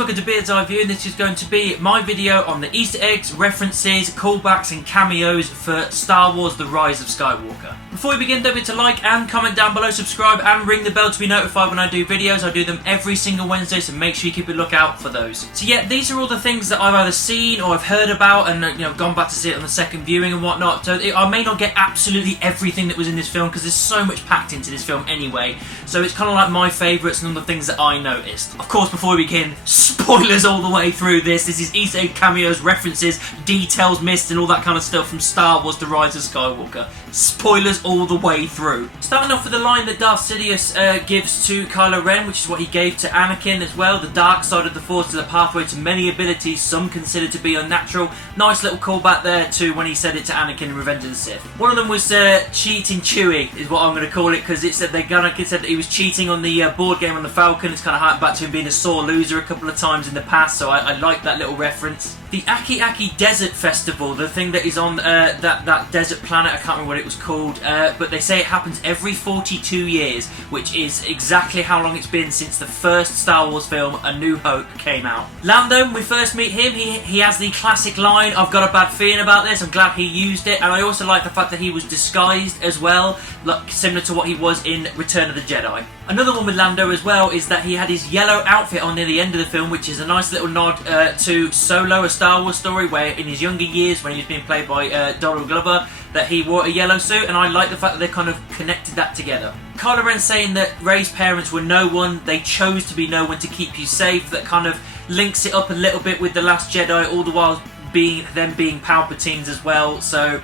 welcome to Beard's Eye View, and this is going to be my video on the Easter eggs, references, callbacks and cameos for Star Wars The Rise of Skywalker. Before we begin, don't forget to like and comment down below, subscribe and ring the bell to be notified when I do videos. I do them every single Wednesday, so make sure you keep a lookout for those. So yeah, these are all the things that I've either seen or I've heard about and gone back to see it on the second viewing and whatnot. So I may not get absolutely everything that was in this film because there's so much packed into this film anyway. So it's kind of like my favourites and all the things that I noticed. Of course, before we begin, spoilers all the way through this. This is Easter egg, cameos, references, details missed and all that kind of stuff from Star Wars The Rise of Skywalker. Spoilers all the way through. Starting off with the line that Darth Sidious gives to Kylo Ren, which is what he gave to Anakin as well. The dark side of the Force is a pathway to many abilities some consider to be unnatural. Nice little callback there to when he said it to Anakin in Revenge of the Sith. One of them was cheating Chewie, is what I'm going to call it, because it said Anakin said that he was cheating on the board game on the Falcon. It's kind of harking back to him being a sore loser a couple of times in the past, so I like that little reference. The Quiaqui Desert Festival, the thing that is on that desert planet, I can't remember what it was called, but they say it happens every 42 years, which is exactly how long it's been since the first Star Wars film, A New Hope, came out. Lando, when we first meet him, he has the classic line, "I've got a bad feeling about this." I'm glad he used it, and I also like the fact that he was disguised as well, like similar to what he was in Return of the Jedi. Another one with Lando as well is that he had his yellow outfit on near the end of the film, which is a nice little nod to Solo, a Star Wars story, where in his younger years, when he was being played by Donald Glover, that he wore a yellow suit, and I like the fact that they kind of connected that together. Kylo Ren saying that Rey's parents were no one, they chose to be no one to keep you safe, that kind of links it up a little bit with The Last Jedi, all the while being Palpatines as well, so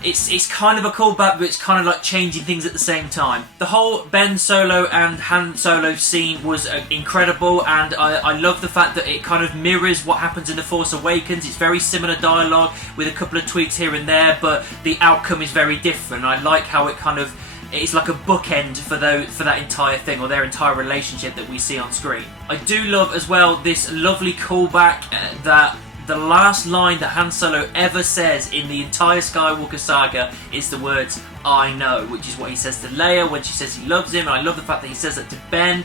it's kind of a callback, but it's kind of like changing things at the same time. The whole Ben Solo and Han Solo scene was incredible, and I love the fact that it kind of mirrors what happens in The Force Awakens. It's very similar dialogue with a couple of tweaks here and there, but the outcome is very different. I like how it kind of, it's like a bookend for that entire thing, or their entire relationship that we see on screen. I do love as well this lovely callback that the last line that Han Solo ever says in the entire Skywalker saga is the words, "I know," which is what he says to Leia when she says he loves him, and I love the fact that he says that to Ben.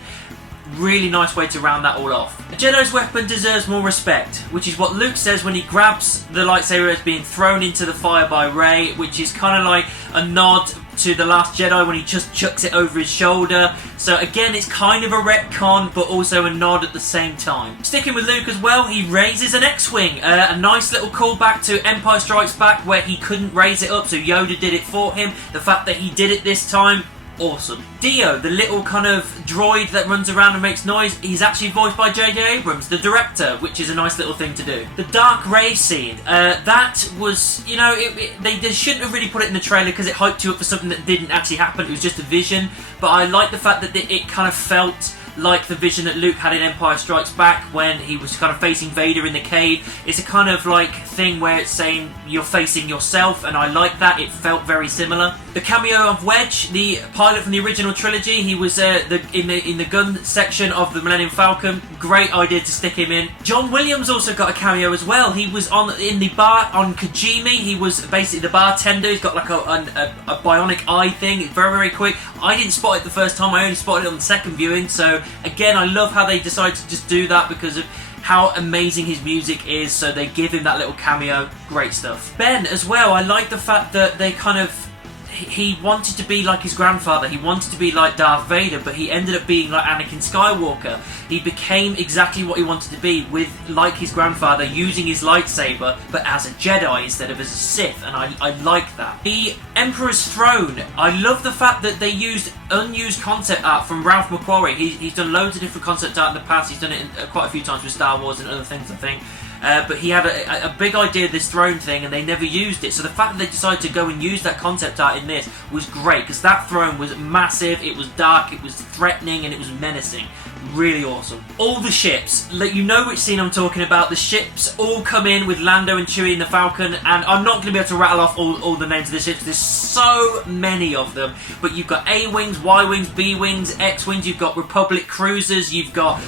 Really nice way to round that all off. A Jedi's weapon deserves more respect, which is what Luke says when he grabs the lightsaber as being thrown into the fire by Rey, which is kind of like a nod to The Last Jedi when he just chucks it over his shoulder. So again, it's kind of a retcon, but also a nod at the same time. Sticking with Luke as well, he raises an X-Wing. A nice little callback to Empire Strikes Back where he couldn't raise it up, so Yoda did it for him. The fact that he did it this time, awesome. Dio, the little kind of droid that runs around and makes noise, he's actually voiced by J.J. Abrams, the director, which is a nice little thing to do. The Dark Rey scene, that was, they shouldn't have really put it in the trailer because it hyped you up for something that didn't actually happen. It was just a vision, but I like the fact that it kind of felt like the vision that Luke had in Empire Strikes Back when he was kind of facing Vader in the cave. It's a kind of like thing where it's saying you're facing yourself, and I like that. It felt very similar. The cameo of Wedge, the pilot from the original trilogy, he was in the gun section of the Millennium Falcon. Great idea to stick him in. John Williams also got a cameo as well. He was in the bar on Kijimi. He was basically the bartender. He's got like a bionic eye thing. It's very, very quick. I didn't spot it the first time. I only spotted it on the second viewing, so again, I love how they decided to just do that because of how amazing his music is, so they give him that little cameo. Great stuff. Ben, as well, I like the fact that they kind of, he wanted to be like his grandfather, he wanted to be like Darth Vader, but he ended up being like Anakin Skywalker. He became exactly what he wanted to be, with like his grandfather, using his lightsaber, but as a Jedi instead of as a Sith, and I like that. The Emperor's Throne, I love the fact that they used unused concept art from Ralph McQuarrie. He's done loads of different concept art in the past. He's done it quite a few times with Star Wars and other things, I think. But he had a big idea of this throne thing, and they never used it. So the fact that they decided to go and use that concept art in this was great, because that throne was massive, it was dark, it was threatening, and it was menacing. Really awesome. All the ships, you know which scene I'm talking about. The ships all come in with Lando and Chewie in the Falcon, and I'm not going to be able to rattle off all the names of the ships. There's so many of them, but you've got A-Wings, Y-Wings, B-Wings, X-Wings, you've got Republic cruisers, you've got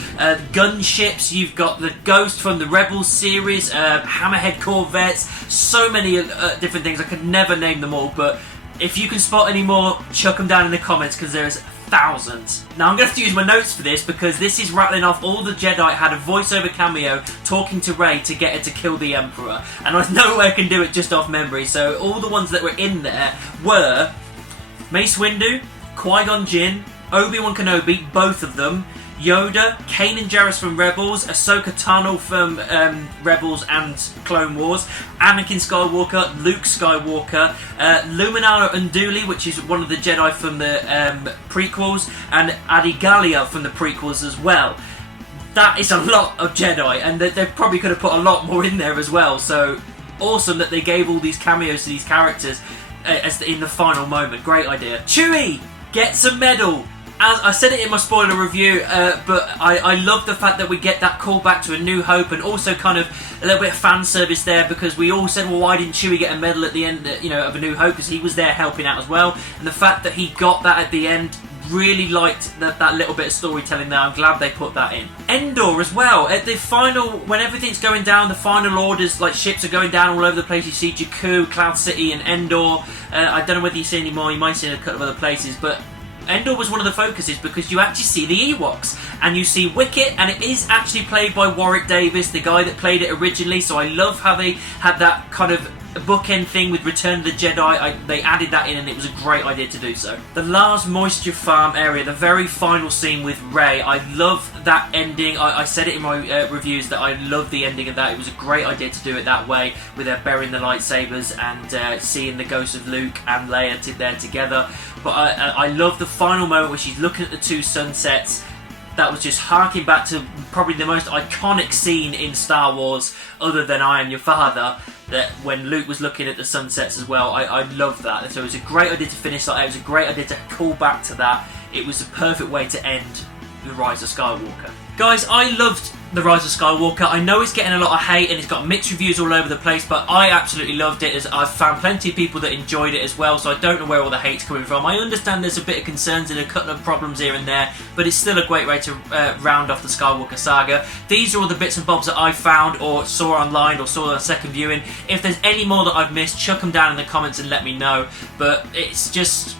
gunships, you've got the Ghost from the Rebels series, Hammerhead corvettes, so many different things. I could never name them all, but if you can spot any more, chuck them down in the comments, because there's thousands. Now I'm going to have to use my notes for this because this is rattling off all the Jedi had a voiceover cameo talking to Rey to get her to kill the Emperor, and I no way can do it just off memory. So all the ones that were in there were Mace Windu, Qui-Gon Jinn, Obi-Wan Kenobi, both of them, Yoda, Kanan Jarrus from Rebels, Ahsoka Tano from Rebels and Clone Wars, Anakin Skywalker, Luke Skywalker, Luminara Unduli, which is one of the Jedi from the prequels, and Adi Gallia from the prequels as well. That is a lot of Jedi, and they probably could have put a lot more in there as well, so awesome that they gave all these cameos to these characters in the final moment. Great idea. Chewie gets a medal. As I said it in my spoiler review, but I love the fact that we get that callback to A New Hope, and also kind of a little bit of fan service there, because we all said, well, why didn't Chewie get a medal at the end, of A New Hope, because he was there helping out as well, and the fact that he got that at the end, really liked that little bit of storytelling there. I'm glad they put that in. Endor as well, at the final, when everything's going down, the final orders, like ships are going down all over the place. You see Jakku, Cloud City and Endor. I don't know whether you see any more, you might see in a couple of other places, but Endor was one of the focuses because you actually see the Ewoks and you see Wicket, and it is actually played by Warwick Davis, the guy that played it originally, so I love how they had that kind of bookend thing with Return of the Jedi. They added that in and it was a great idea to do so. The Lars Moisture Farm area, the very final scene with Rey, I love that ending. I said it in my reviews that I love the ending of that. It was a great idea to do it that way, with her burying the lightsabers and seeing the ghosts of Luke and Leia there together. But I love the final moment where she's looking at the two sunsets. That was just harking back to probably the most iconic scene in Star Wars, other than I Am Your Father, that when Luke was looking at the sunsets as well. I love that. So it was a great idea to finish that. It was a great idea to call back to that. It was the perfect way to end The Rise of Skywalker. Guys, I loved The Rise of Skywalker. I know it's getting a lot of hate and it's got mixed reviews all over the place, but I absolutely loved it, as I've found plenty of people that enjoyed it as well, so I don't know where all the hate's coming from. I understand there's a bit of concerns and a couple of problems here and there, but it's still a great way to round off the Skywalker saga. These are all the bits and bobs that I found or saw online or saw on a second viewing. If there's any more that I've missed, chuck them down in the comments and let me know. But it's just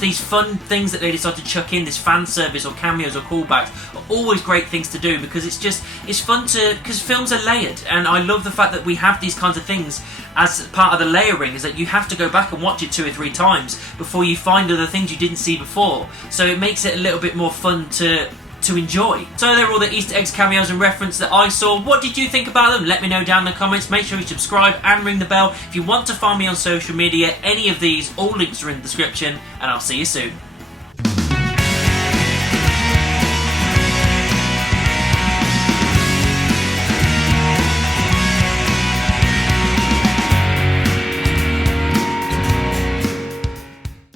these fun things that they decide to chuck in, this fan service or cameos or callbacks, are always great things to do, because it's fun because films are layered, and I love the fact that we have these kinds of things as part of the layering, is that you have to go back and watch it 2 or 3 times before you find other things you didn't see before, so it makes it a little bit more fun to enjoy. So there are all the Easter eggs, cameos and reference that I saw. What did you think about them? Let me know down in the comments. Make sure you subscribe and ring the bell. If you want to find me on social media, any of these, all links are in the description, and I'll see you soon.